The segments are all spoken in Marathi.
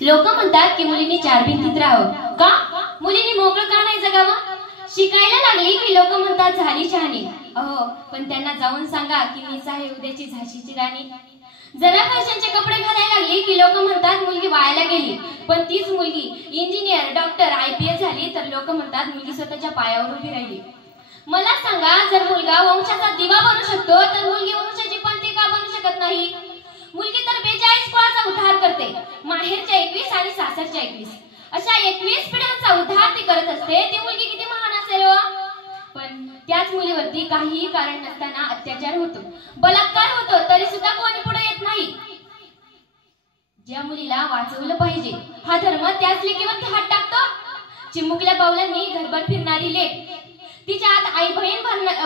लोक म्हणतात की मुलींनी चार भिंतीत राहावं का? मुलींनी मोकळं का नाही जगावं? शिकायला लागली की लोक म्हणतात झाली शहाणी. अहो पण त्यांना जाऊन सांगा की मीच आहे उद्याची झाशीची राणी. जरा फॅशनचे कपडे घालायला लागली की लोक म्हणतात मुलगी वायाला गेली. पण तीच मुलगी इंजिनियर, डॉक्टर, IPS झाली तर लोक म्हणतात मुलगी स्वतःच्या पायावर उभी राहिली. मला सांगा, जर मुलगा वंशाचा दिवा बनू शकतो तर मुलगी वंशाची पंथी का बनू शकत नाही? मुलगी तर 42 कुळाचा उद्धार करते. माहेरच्या 21 आणि सासरच्या 21 अशा 21 पिढ्यांचा उद्धार ती करत असते. ती मुलगी किती महान असेल हो. पण त्याच मुलीवरती काहीही कारण नसताना अत्याचार होतो, बलात्कार होतो, तरी सुद्धा कोणी पुढे येत नाही. ज्या मुलीला वाचवलं पाहिजे हा धर्म त्याच लेकीवरती हात टाकतो. चिमुकल्या पावलांनी घरभर फिरणारी लेक, तिच्या आत आई बहीण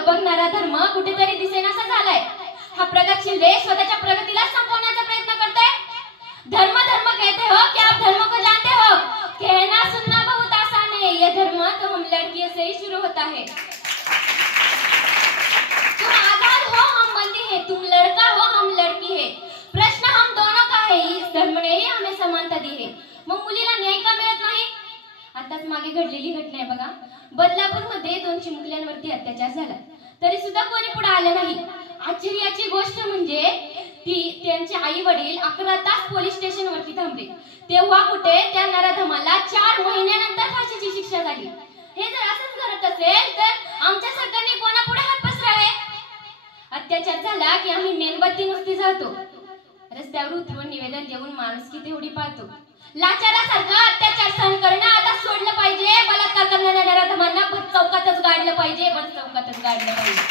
बघणारा धर्म कुठेतरी दिसेनासा झालाय. हा प्रगतशील देश स्वतःच्या प्रगतीला संपवण्याचा प्रयत्न करतोय. धर्म धर्म कहते हो क्या आप धर्म को जानते हो? कहना सुनना बहुत आसान है, ये धर्म तो हम लड़कियों से ही शुरू होता है. तुम आजाद हो हम बंदी है, तुम लड़का हो हम लड़की है, प्रश्न हम दोनों का है, इस धर्म ने ही हमें समानता दी है. मग मुलीला न्याय का मिळत नाही? आताच मागे घडलेली घटना आहे बघा. बदलापूरमध्ये 2 चिमुकल्यांवरती अत्याचार झाला तरी सुद्धा कोणी पुढे आले नाही. आश्चर्याची गोष्ट म्हणजे त्यांचे आई वडील 11 तास पोलीस स्टेशन वरती थांबले. तेव्हा कुठे त्या नराधमाला 4 महिन्यानंतर फाशीची शिक्षा झाली. हे जर असंच घडत असेल तर आमच्या सरकारने कोणापुढे हात पसरावे? अत्याचार झाला की आम्ही मेणबत्ती नुसती जाळतो, रस्त्यावर उतरून निवेदन देऊन माणुसकी तेवढी पाळतो. लाचारासारखं अत्याचार सहन करणं आता सोडलं पाहिजे. बलात्कार करणाऱ्या नराधमांना चौकातच गाडलं पाहिजे, चौकातच गाडलं पाहिजे.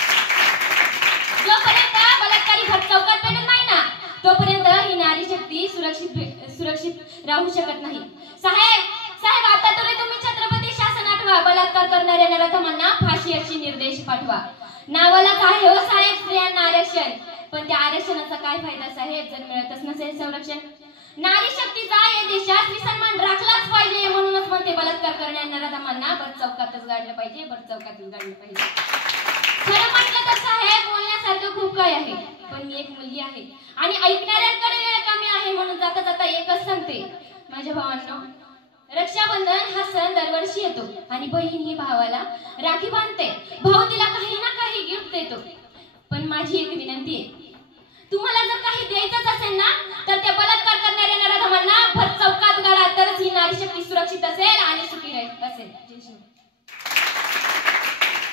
जोपर्यंत बलात्कारी चौकात पेटत नाही ना तोपर्यंत ही नारी शक्ती सुरक्षित राहू शकत नाही. साहेब आता तरी तुम्ही छत्रपती शासन आठवा. बलात्कार करणाऱ्या नराधमांना फाशी अशी निर्देश पाठवा. नावालाच आहे हो साहेब स्त्रियांना आरक्षण, पण त्या आरक्षणाचा काय फायदा साहेब जर मिळतच नसेल संरक्षण? नारी शक्तीचा या देशात सन्मान राखलाच पाहिजे. म्हणूनच म्हणते बलात्कार करणाऱ्या नराधमांना चौकातच गाडलं पाहिजे, चौकातच गाडलं पाहिजे. खरं म्हटलं तर साहेब बोलण्यासारखं खूप काय आहे, पण मी एक मुलगी आहे आणि ऐकणाऱ्यांकडे वेळ कमी आहे. म्हणून जाता जाता एकच सांगते माझ्या भावांनो, रक्षाबंधन हा सण दरवर्षी येतो आणि बहीण ही भावाला राखी बांधते. भाऊ तिला काही ना काही गिफ्ट देतो. पण माझी एक विनंती आहे, तुम्हाला जर काही द्यायचंच असेल ना तर त्या बलात्कार करणाऱ्या नराधमांना चौकात गाडा, तरच ही नारी शक्ती सुरक्षित असेल आणि सुखी असेल.